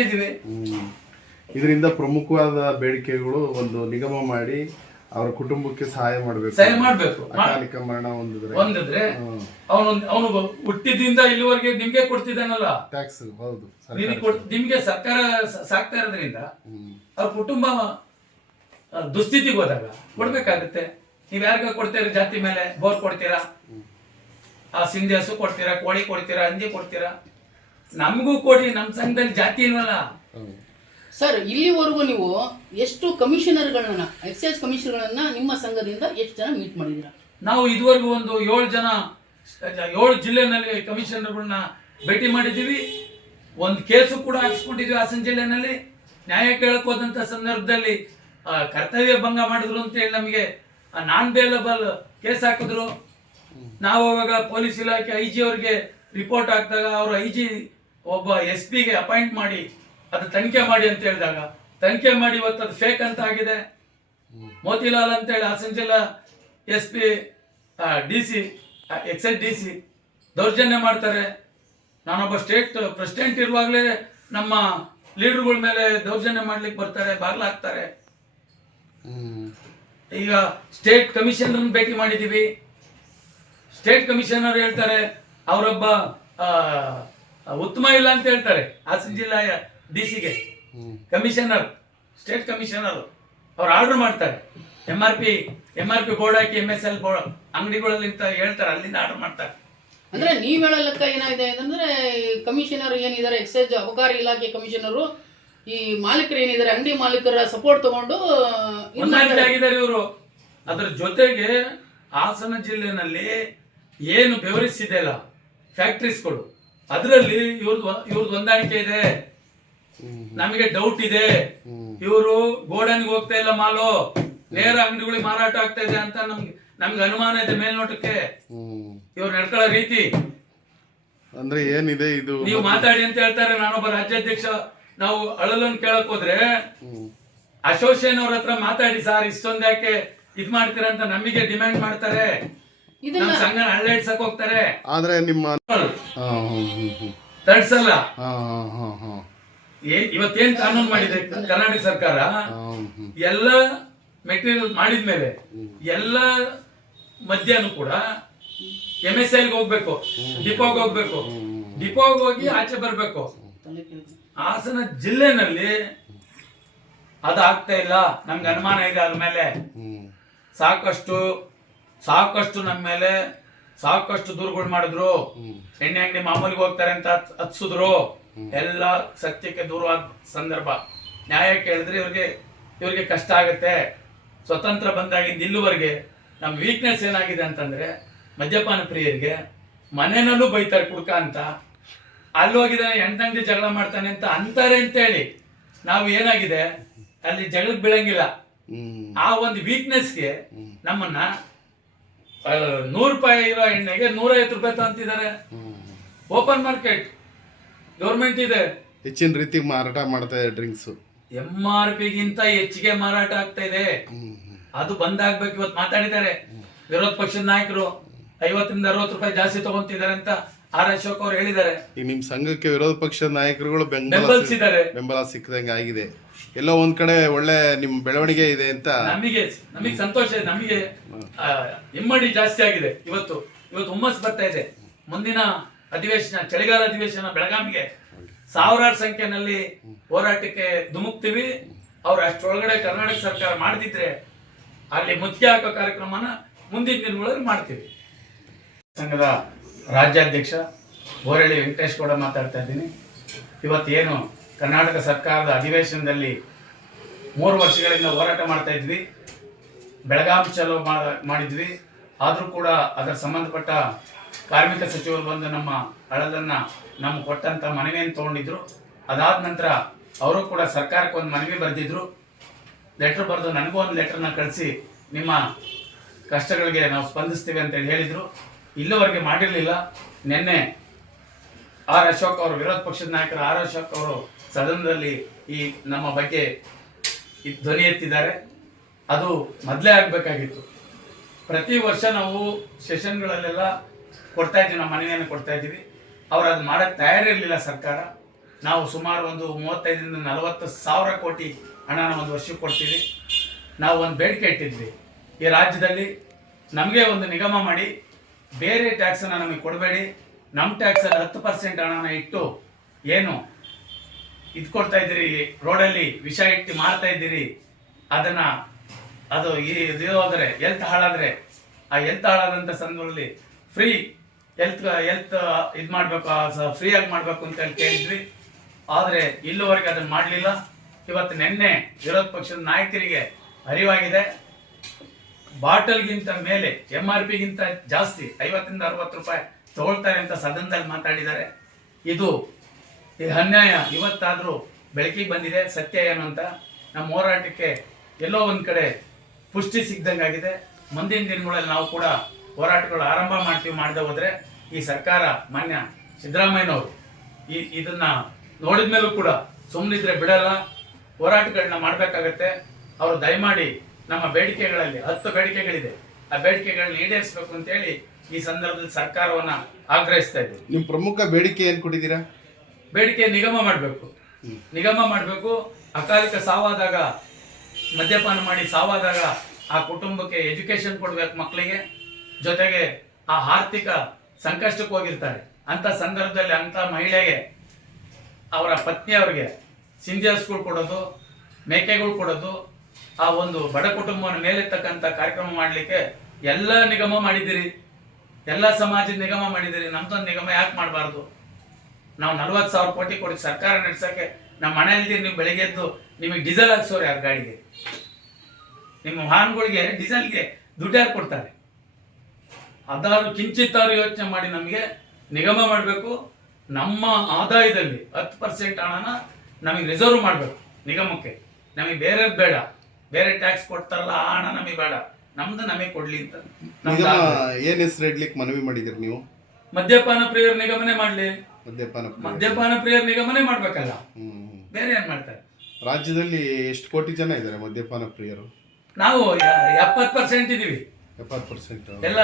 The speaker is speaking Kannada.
ಮಾಡಿದೀವಿ ಹ್ಮ್. ಇದರಿಂದ ಪ್ರಮುಖವಾದ ಬೇಡಿಕೆಗಳು ಒಂದು ನಿಗಮ ಮಾಡಿ ಅವರ ಕುಟುಂಬಕ್ಕೆ ಸಹಾಯ ಮಾಡಬೇಕು. ಸಹಾಯ ಮಾಡಬೇಕು. ಅಕಾಲಿಕ ಮರಣ ಹೊಂದಿದ್ರೆ. ಹೊಂದಿದ್ರೆ ಅವನು ಅವನು ಹುಟ್ಟಿದಿಂದ ಇಲ್ಲಿವರೆಗೆ ನಿಮ್ಗೆ ಕೊಡ್ತಿದ್ದಾನಲ್ಲ? ಟ್ಯಾಕ್ಸ್ ಹೌದು. ನಿಮಗೆ ನಿಮ್ಗೆ ಸರ್ಕಾರ ಸಾಕ್ತಾ ಇರೋದ್ರಿಂದ ಅವ್ರ ಕುಟುಂಬ ದುಸ್ಥಿತಿಗೆ ಹೋದಾಗ ಕೊಡ್ಬೇಕಾಗುತ್ತೆ. ನೀವ್ ಯಾರಿಗ ಕೊಡ್ತೀರ ಜಾತಿ ಮೇಲೆ ಬೋರ್ ಕೊಡ್ತೀರಾ? ಆ ಸಿಂಧಿ ಹಸು ಕೊಡ್ತೀರಾ ಕೋಳಿ ಕೊಡ್ತೀರಾ ಹಂದಿ ಕೊಡ್ತೀರಾ? ನಮಗೂ ಕೊಡಿ ನಮ್ಮ ಸಂಘದಲ್ಲಿ ಜಾತಿ ಇಲ್ವಲ್ಲ? ಸರ್ ಇಲ್ಲಿವರೆಗೂ ನೀವು ಎಷ್ಟು ಕಮಿಷನರ್ಗಳನ್ನ ಎಕ್ಸೈಸ್ ಕಮಿಷನರ್ಗಳನ್ನ ನಿಮ್ಮ ಸಂಘದಿಂದ ಎಷ್ಟು ಜನ ಮೀಟ್ ಮಾಡಿದ್ದೀರಾ? ನಾವು ಇದುವರೆಗೂ ಒಂದು ಏಳು ಜನ ಏಳು ಜಿಲ್ಲೆನಲ್ಲಿ ಕಮಿಷನರ್ಗಳನ್ನ ಭೇಟಿ ಮಾಡಿದ್ದೀವಿ. ಒಂದು ಕೇಸು ಕೂಡ ಹಾಕ್ಸ್ಕೊಂಡಿದ್ವಿ ಹಾಸನ ಜಿಲ್ಲೆನಲ್ಲಿ. ನ್ಯಾಯ ಕೇಳಕ್ ಹೋದಂತ ಸಂದರ್ಭದಲ್ಲಿ ಕರ್ತವ್ಯ ಭಂಗ ಮಾಡಿದ್ರು ಅಂತ ಹೇಳಿ ನಮಗೆ ನಾನ್ ಬೇಲಬಲ್ ಕೇಸ್ ಹಾಕಿದ್ರು. ನಾವು ಅವಾಗ ಪೊಲೀಸ್ ಇಲಾಖೆ ಐ ಜಿ ಅವ್ರಿಗೆ ರಿಪೋರ್ಟ್ ಹಾಕಿದಾಗ ಅವರು ಐ ಜಿ ಒಬ್ಬ ಎಸ್ ಪಿಗೆ ಅಪಾಯಿಂಟ್ ಮಾಡಿ, ಅದು ತನಿಖೆ ಮಾಡಿ ಅಂತ ಹೇಳಿದಾಗ, ತನಿಖೆ ಮಾಡಿ ಇವತ್ತು ಅದು ಫೇಕ್ ಅಂತ ಆಗಿದೆ. ಮೋತಿಲಾಲ್ ಅಂತೇಳಿ ಹಾಸನ ಜಿಲ್ಲಾ S P D C excise D C ದೌರ್ಜನ್ಯ ಮಾಡ್ತಾರೆ. ನಾನೊಬ್ಬ ಸ್ಟೇಟ್ ಪ್ರೆಸಿಡೆಂಟ್ ಇರುವಾಗಲೇ ನಮ್ಮ ಲೀಡರ್ಗಳ ಮೇಲೆ ದೌರ್ಜನ್ಯ ಮಾಡ್ಲಿಕ್ಕೆ ಬರ್ತಾರೆ ಬಾಗ್ಲಾಗ್ತಾರೆ ಹ್ಮ್. ಈಗ ಸ್ಟೇಟ್ ಕಮಿಷನರ್ ಭೇಟಿ ಮಾಡಿದ್ದೀವಿ. ಸ್ಟೇಟ್ ಕಮಿಷನರ್ ಹೇಳ್ತಾರೆ, ಅವರೊಬ್ಬ ಉತ್ತಮ ಇಲ್ಲ ಅಂತ ಹೇಳ್ತಾರೆ. ಹಾಸನ ಜಿಲ್ಲೆಯ ಡಿ ಸಿಗೆ. ಕಮಿಷನರ್ ಸ್ಟೇಟ್ ಕಮಿಷನರ್ ಅವ್ರು ಆರ್ಡರ್ ಮಾಡ್ತಾರೆ. M R P M R P board ಹಾಕಿ ಎಂ ಎಸ್ ಎಲ್ ಬೋರ್ಡ್ ಅಂಗಡಿಗಳಲ್ಲಿ ಅಂತ ಹೇಳ್ತಾರೆ ಅಲ್ಲಿಂದ ಆರ್ಡರ್ ಮಾಡ್ತಾರೆ. ಅಂದ್ರೆ ನೀವ್ ಹೇಳೋ ಲೆಕ್ಕ ಏನಾಗಿದೆ ಅಂತಂದ್ರೆ ಕಮಿಷನರ್ ಏನಿದ್ದಾರೆ ಎಕ್ಸೈಸ್ ಅಬಕಾರಿ ಇಲಾಖೆ ಕಮಿಷನರು ಈ ಮಾಲೀಕರು ಏನಿದ್ದಾರೆ ಅಂಗಡಿ ಮಾಲೀಕರ ಸಪೋರ್ಟ್ ತಗೊಂಡು ಆಗಿದ್ದಾರೆ ಇವರು. ಅದರ ಜೊತೆಗೆ ಹಾಸನ ಜಿಲ್ಲೆನಲ್ಲಿ ಏನು ಬೆವರಿಸಿದೆಯಲ್ಲ ಫ್ಯಾಕ್ಟ್ರೀಸ್ಗಳು ಅದರಲ್ಲಿ ಇವ್ರದ್ದು ಇವ್ರದ್ದು ಹೊಂದಾಣಿಕೆ ಇದೆ. ನಮಗೆ ಡೌಟ್ ಇದೆ. ಇವರು ಗೋಡನ್ಗೆ ಹೋಗ್ತಾ ಇಲ್ಲ ಮಾಲು. ನೇರ ಅಂಗಡಿಗಳಿಗೆ ಮಾರಾಟ ಆಗ್ತಾ ಇದೆ ಅಂತ ನಮ್ಗೆ ನಮ್ಗೆ ಅನುಮಾನ ಇದೆ ಮೇಲ್ನೋಟಕ್ಕೆ. ಇವ್ರು ನಡ್ಕೊಳ್ಳೋ ರೀತಿ. ಅಂದ್ರೆ ಏನಿದೆ ಇದು? ನೀವು ಮಾತಾಡಿ ಅಂತ ಹೇಳ್ತಾರೆ. ನಾನೊಬ್ಬ ರಾಜ್ಯಾಧ್ಯಕ್ಷ. ನಾವು ಅಳಲನ್ ಕೇಳಕ್ ಹೋದ್ರೆ ಹ್ಮ್. ಅಶೋಸಿಯೇಷನ್ ಅವ್ರ ಹತ್ರ ಮಾತಾಡಿ ಸರ್ ಇಷ್ಟೊಂದ್ಯಾಕೆ ಇದ್ ಮಾಡ್ತೀರಾ ಅಂತ ನಮಗೆ ಡಿಮ್ಯಾಂಡ್ ಮಾಡ್ತಾರೆ. ಸಂಘ ಅಳ್ಳೇಡ್ಸಕ್ ಹೋಗ್ತಾರೆ. ಆದ್ರೆ ನಿಮ್ಮ. ತಡ್ಸಲ್ಲ. ಹಾ, ಹಾ, ಹಾ, ಹಾ. ಇವತ್ತೇನ್ ಕಾನೂನು ಮಾಡಿದೆ? ಕರ್ನಾಟಕ ಸರ್ಕಾರ? ಎಲ್ಲ ಮೆಟೀರಿಯಲ್ ಮಾಡಿದ್ಮೇಲೆ ಎಲ್ಲ ಮಧ್ಯಾಹ್ನ ಕೂಡ ಎಂ ಎಸ್ ಎಲ್ಗೆ ಹೋಗ್ಬೇಕು ಡಿಪೋಗ್ ಹೋಗ್ಬೇಕು ಡಿಪೋಗ್ ಹೋಗಿ ಆಚೆ ಬರ್ಬೇಕು. ಹಾಸನ ಜಿಲ್ಲೆನಲ್ಲಿ ಅದಾಗ್ತಾ ಆಗ್ತಾ ಇಲ್ಲ. ನಮ್ಗೆ ಅನುಮಾನ ಇದೆ ಅದ್ರ ಮೇಲೆ. ಸಾಕಷ್ಟು ಸಾಕಷ್ಟು ನಮ್ಮ ಮೇಲೆ ಸಾಕಷ್ಟು ದೂರುಗಳು ಮಾಡಿದ್ರು. ಎಣ್ಣೆ ಅಂಗಡಿ ಮಾಮೂಲಿಗೆ ಹೋಗ್ತಾರೆ ಅಂತ ಹಚ್ಚಿದ್ರು ಹತ್ಸಿದ್ರು ಎಲ್ಲ ಸತ್ಯಕ್ಕೆ ದೂರವಾದ ಸಂದರ್ಭ. ನ್ಯಾಯ ಕೇಳಿದ್ರೆ ಇವ್ರಿಗೆ ಇವ್ರಿಗೆ ಕಷ್ಟ ಆಗುತ್ತೆ. ಸ್ವತಂತ್ರ ಬಂದಾಗಿಂದ ಇಲ್ಲಿವರೆಗೆ ನಮ್ಮ ವೀಕ್ನೆಸ್ ಏನಾಗಿದೆ ಅಂತಂದ್ರೆ ಮದ್ಯಪಾನ ಪ್ರಿಯರಿಗೆ ಮನೆಯಲ್ಲೂ ಬೈತಾರೆ ಕುಡ್ಕ ಅಂತ. ಅಲ್ಲಿ ಹೋಗಿದ್ದಾನೆ ಹೆಣ್ತಂಗಡಿ ಜಗಳ ಮಾಡ್ತಾನೆ ಅಂತ ಅಂತಾರೆ ಅಂತೇಳಿ. ನಾವು ಏನಾಗಿದೆ? ಅಲ್ಲಿ ಜಗಳಕ್ಕೆ ಬೀಳಂಗಿಲ್ಲ. ಆ ಒಂದು ವೀಕ್ನೆಸ್ಗೆ ನಮ್ಮನ್ನ ನೂರು ರೂಪಾಯಿ ಇರೋ ಎಣ್ಣೆಗೆ ನೂರೈವತ್ತು ರೂಪಾಯಿ ತಂತಿದ್ದಾರೆ. ಓಪನ್ ಮಾರ್ಕೆಟ್ ಗೌರ್ಮೆಂಟ್ ಇದೆ. ಹೆಚ್ಚಿನ ರೀತಿ ಮಾರಾಟ ಮಾಡ್ತಾ ಇದೆ ಡ್ರಿಂಕ್ಸ್ ಎಂ ಆರ್ ಪಿಗಿಂತ ಹೆಚ್ಚಿಗೆ ಮಾರಾಟ ಆಗ್ತಾ ಇದೆ. ಅದು ಬಂದಾಗ್ಬೇಕು ಇವತ್ತು ಮಾತಾಡಿದ್ದಾರೆ. ವಿರೋಧ ಪಕ್ಷದ ನಾಯಕರು ಐವತ್ತರಿಂದ ಅರವತ್ತು ರೂಪಾಯಿ ಜಾಸ್ತಿ ತಗೊಂತಿದ್ದಾರೆ ಅಂತ ಆರ್ ಅಶೋಕ್ ಅವ್ರು ಹೇಳಿದ್ದಾರೆ. ಈಗ ನಿಮ್ ಸಂಘಕ್ಕೆ ವಿರೋಧ ಪಕ್ಷದ ನಾಯಕರುಗಳು ಬೆಂಬಲ ಬೆಂಬಲಿಸಿದ್ದಾರೆ. ಬೆಂಬಲ ಸಿಕ್ಕದಂಗೆ ಆಗಿದೆ. ಎಲ್ಲೋ ಒಂದ್ ಕಡೆ ಒಳ್ಳೆ ನಿಮ್ ಬೆಳವಣಿಗೆ ಇದೆ ಅಂತ ನಮಗೆ ನಮಗೆ ಸಂತೋಷ ಇದೆ ನಮಗೆ ಆ, ಇಮ್ಮಡಿ ಜಾಸ್ತಿ ಆಗಿದೆ. ಇವತ್ತು ಇವತ್ತು ಹುಮ್ಮಸ್ ಬರ್ತಾ ಇದೆ. ಮುಂದಿನ ಅಧಿವೇಶನ ಚಳಿಗಾಲ ಅಧಿವೇಶನ ಬೆಳಗಾವಿಗೆ ಸಾವಿರಾರು ಸಂಖ್ಯೆನಲ್ಲಿ ಹೋರಾಟಕ್ಕೆ ಧುಮುಕ್ತಿವಿ. ಅವ್ರು ಅಷ್ಟರೊಳಗಡೆ ಕರ್ನಾಟಕ ಸರ್ಕಾರ ಮಾಡದಿದ್ರೆ ಅಲ್ಲಿ ಮುತ್ತಿಗೆ ಹಾಕೋ ಕಾರ್ಯಕ್ರಮನ ಮುಂದಿನ ದಿನಗಳಲ್ಲಿ ಮಾಡ್ತೀವಿ. ಸಂಘದ ರಾಜ್ಯಾಧ್ಯಕ್ಷ ಬೋರಳ್ಳಿ ವೆಂಕಟೇಶ್ ಗೌಡ ಮಾತಾಡ್ತಾ ಇದ್ದೀನಿ. ಇವತ್ತೇನು ಕರ್ನಾಟಕ ಸರ್ಕಾರದ ಅಧಿವೇಶನದಲ್ಲಿ ಮೂರು ವರ್ಷಗಳಿಂದ ಹೋರಾಟ ಮಾಡ್ತಾ ಇದ್ವಿ. ಬೆಳಗಾವಿ ಚಲೋ ಮಾಡಿದ್ವಿ. ಆದರೂ ಕೂಡ ಅದರ ಸಂಬಂಧಪಟ್ಟ ಕಾರ್ಮಿಕ ಸಚಿವರು ಬಂದು ನಮ್ಮ ಹಳದನ್ನು ನಮ್ಮ ಕೊಟ್ಟಂಥ ಮನವಿಯನ್ನು ತೊಗೊಂಡಿದ್ರು. ಅದಾದ ನಂತರ ಅವರು ಕೂಡ ಸರ್ಕಾರಕ್ಕೆ ಒಂದು ಮನವಿ ಬರೆದಿದ್ರು. ಲೆಟರ್ ಬರೆದು ನನಗೂ ಒಂದು ಲೆಟ್ರನ್ನ ಕಳಿಸಿ ನಿಮ್ಮ ಕಷ್ಟಗಳಿಗೆ ನಾವು ಸ್ಪಂದಿಸ್ತೀವಿ ಅಂತೇಳಿ ಹೇಳಿದರು. ಇಲ್ಲಿವರೆಗೆ ಮಾಡಿರಲಿಲ್ಲ. ನಿನ್ನೆ ಆರ್ ಅಶೋಕ್ ಅವರು, ವಿರೋಧ ಪಕ್ಷದ ನಾಯಕರು ಆರ್ ಅಶೋಕ್ ಅವರು ಸದನದಲ್ಲಿ ಈ ನಮ್ಮ ಬಗ್ಗೆ ಧ್ವನಿ ಎತ್ತಿದ್ದಾರೆ. ಅದು ಮೊದಲೇ ಆಗಬೇಕಾಗಿತ್ತು. ಪ್ರತಿ ವರ್ಷ ನಾವು ಸೆಷನ್ಗಳಲ್ಲೆಲ್ಲ ಕೊಡ್ತಾ ಇದ್ದೀವಿ, ನಮ್ಮ ಮನವಿಯನ್ನು ಕೊಡ್ತಾ ಇದ್ದೀವಿ. ಅವ್ರು ಅದು ಮಾಡಕ್ಕೆ ತಯಾರಿರಲಿಲ್ಲ ಸರ್ಕಾರ. ನಾವು ಸುಮಾರು ಒಂದು ಮೂವತ್ತೈದರಿಂದ ನಲವತ್ತು ಸಾವಿರ ಕೋಟಿ ಹಣನ ಒಂದು ವರ್ಷಕ್ಕೆ ಕೊಡ್ತೀವಿ. ನಾವು ಒಂದು ಬೇಡಿಕೆ ಇಟ್ಟಿದ್ವಿ. ಈ ರಾಜ್ಯದಲ್ಲಿ ನಮಗೆ ಒಂದು ನಿಗಮ ಮಾಡಿ, ಬೇರೆ ಟ್ಯಾಕ್ಸನ್ನು ನಮಗೆ ಕೊಡಬೇಡಿ. ನಮ್ಮ ಟ್ಯಾಕ್ಸಲ್ಲಿ ಹತ್ತು ಪರ್ಸೆಂಟ್ ಹಣನ ಇಟ್ಟು ಏನು ಇದು ಕೊಡ್ತಾ ಇದ್ದೀರಿ ರೋಡಲ್ಲಿ ವಿಷ ಇಟ್ಟು ಮಾರ್ತಾ ಇದ್ದೀರಿ, ಅದನ್ನ ಅದು ಈ ಹೋದರೆ ಎಲ್ತ್ ಹಾಳಾದ್ರೆ, ಆ ಎಲ್ತ್ ಹಾಳಾದಂಥ ಸಂದರ್ಭದಲ್ಲಿ ಫ್ರೀ ಎಲ್ತ್ ಎಲ್ತ್ ಇದು ಮಾಡಬೇಕು ಫ್ರೀಯಾಗಿ ಮಾಡಬೇಕು ಅಂತ ಹೇಳಿ ಕೇಳಿದ್ವಿ. ಆದರೆ ಇಲ್ಲಿವರೆಗೆ ಅದನ್ನು ಮಾಡಲಿಲ್ಲ. ಇವತ್ತು ನಿನ್ನೆ ವಿರೋಧ ಪಕ್ಷದ ನಾಯಕರಿಗೆ ಅರಿವಾಗಿದೆ. ಬಾಟಲ್ಗಿಂತ ಮೇಲೆ ಎಂ ಆರ್ ಪಿಗಿಂತ ಜಾಸ್ತಿ, ಐವತ್ತರಿಂದ ಅರವತ್ತು ರೂಪಾಯಿ ತಗೊಳ್ತಾರೆ ಅಂತ ಸದನದಲ್ಲಿ ಮಾತಾಡಿದ್ದಾರೆ. ಇದು ಈ ಅನ್ಯಾಯ. ಇವತ್ತಾದರೂ ಬೆಳಕಿಗೆ ಬಂದಿದೆ, ಸತ್ಯ ಏನು ಅಂತ ನಮ್ಮ ಹೋರಾಟಕ್ಕೆ ಎಲ್ಲೋ ಒಂದು ಕಡೆ ಪುಷ್ಟಿ ಸಿಗ್ದಂಗಾಗಿದೆ. ಮುಂದಿನ ದಿನಗಳಲ್ಲಿ ನಾವು ಕೂಡ ಹೋರಾಟಗಳು ಆರಂಭ ಮಾಡ್ತೀವಿ, ಮಾಡದೆ ಹೋದರೆ ಈ ಸರ್ಕಾರ ಮಾನ್ಯ ಸಿದ್ದರಾಮಯ್ಯನವರು ಈ ಇದನ್ನು ನೋಡಿದ ಮೇಲೂ ಕೂಡ ಸುಮ್ಮನಿದ್ರೆ ಬಿಡಲ್ಲ. ಹೋರಾಟಗಳನ್ನ ಮಾಡಬೇಕಾಗತ್ತೆ. ಅವರು ದಯಮಾಡಿ ನಮ್ಮ ಬೇಡಿಕೆಗಳಲ್ಲಿ ಹತ್ತು ಬೇಡಿಕೆಗಳಿದೆ. ಆ ಬೇಡಿಕೆಗಳನ್ನ ಈಡೇರಿಸಬೇಕು ಅಂತೇಳಿ ಈ ಸಂದರ್ಭದಲ್ಲಿ ಸರ್ಕಾರವನ್ನ ಆಗ್ರಹಿಸ್ತಾ ಇದ್ದೀವಿ. ನಿಮ್ಮ ಪ್ರಮುಖ ಬೇಡಿಕೆ ಏನು ಕೊಟ್ಟಿದ್ದೀರಾ? ಬೇಡಿಕೆ ನಿಗಮ ಮಾಡಬೇಕು. ನಿಗಮ ಮಾಡಬೇಕು ಅಕಾಲಿಕ ಸಾವಾದಾಗ ಮದ್ಯಪಾನ ಮಾಡಿ ಸಾವಾದಾಗ ಆ ಕುಟುಂಬಕ್ಕೆ ಎಜುಕೇಶನ್ ಕೊಡ್ಬೇಕು ಮಕ್ಕಳಿಗೆ ಜೊತೆಗೆ ಆ ಆರ್ಥಿಕ ಸಂಕಷ್ಟಕ್ಕೆ ಹೋಗಿರ್ತಾರೆ. ಅಂತ ಸಂದರ್ಭದಲ್ಲಿ ಅಂತ ಮಹಿಳೆಗೆ ಅವರ ಪತ್ನಿ ಪತ್ನಿಯವರಿಗೆ ಸಿಂಧಿಯರ್ಸ್ಗಳು ಕೊಡೋದು ಮೇಕೆಗಳು ಕೊಡೋದು ಆ ಒಂದು ಬಡ ಕುಟುಂಬವನ್ನು ಮೇಲೆತ್ತಕ್ಕಂಥ ಕಾರ್ಯಕ್ರಮ ಮಾಡಲಿಕ್ಕೆ ಎಲ್ಲ ನಿಗಮ ಮಾಡಿದ್ದೀರಿ. ಎಲ್ಲ ಸಮಾಜದ ನಿಗಮ ಮಾಡಿದ್ದೀರಿ, ನಮ್ದೊಂದು ನಿಗಮ ಯಾಕೆ ಮಾಡಬಾರ್ದು? ನಾವು ನಲ್ವತ್ತು ಸಾವಿರ ಕೋಟಿ ಕೊಡಿ, ಸರ್ಕಾರ ನಡೆಸೋಕ್ಕೆ ನಮ್ಮ ಮನೆಯಲ್ಲಿ ನೀವು ಬೆಳಿಗ್ಗೆ ಎದ್ದು ನಿಮಗೆ ಡೀಸೆಲ್ ಹಾಕ್ಸೋರು ಯಾರು ಗಾಡಿಗೆ? ನಿಮ್ಮ ವಾಹನಗಳಿಗೆ ಡೀಸೆಲ್ಗೆ ದುಡ್ಡು ಯಾರು ಕೊಡ್ತಾರೆ? ಅದಾದ್ರು ಕಿಂಚಿತ್ತಾರು ಯೋಚನೆ ಮಾಡಿ ನಮಗೆ ನಿಗಮ ಮಾಡಬೇಕು. ನಮ್ಮ ಆದಾಯದಲ್ಲಿ ಹತ್ತು ಪರ್ಸೆಂಟ್ ಹಣನ ನಮಗೆ ರಿಸರ್ವ್ ಮಾಡಬೇಕು ನಿಗಮಕ್ಕೆ. ನಮಗೆ ಬೇರೆದು ಬೇಡ. ಬೇರೆ ಟ್ಯಾಕ್ಸ್ ಕೊಡ್ತಾರಲ್ಲ, ಆ ಹಣ ನಮಗೆ ಬೇಡ. ನಮ್ದು ನಮಗೆ ಕೊಡ್ಲಿ ಅಂತ. ನಮ್ದು ನಿಗಮ ಆಗ್ಬೇಕು. ಏನು ಹೆಸರು ಇಡ್ಲಿಕ್ಕೆ ಮನವಿ ಮಾಡಿದಿರಿ ನೀವು? ಮದ್ಯಪಾನ ಪ್ರಿಯರ್ ನಿಗಮನೆ ಮಾಡ್ಲಿ. ಮದ್ಯಪಾನ ಪ್ರಿಯ. ಮದ್ಯಪಾನ ಪ್ರಿಯರ್ ನಿಗಮನೆ ಮಾಡ್ಬೇಕಲ್ಲ. ಹ್ಮ್, ಹ್ಮ್. ಬೇರೆ ಏನ್ ಮಾಡ್ತಾರೆ? ರಾಜ್ಯದಲ್ಲಿ ಎಷ್ಟು ಕೋಟಿ ಜನ ಇದ್ದಾರೆ ಮದ್ಯಪಾನ ಪ್ರಿಯರು? ನಾವು ಎಪ್ಪತ್ತು ಪರ್ಸೆಂಟ್ ಇದೀವಿ ಎಪ್ಪತ್ತು ಪರ್ಸೆಂಟ್ ಎಲ್ಲ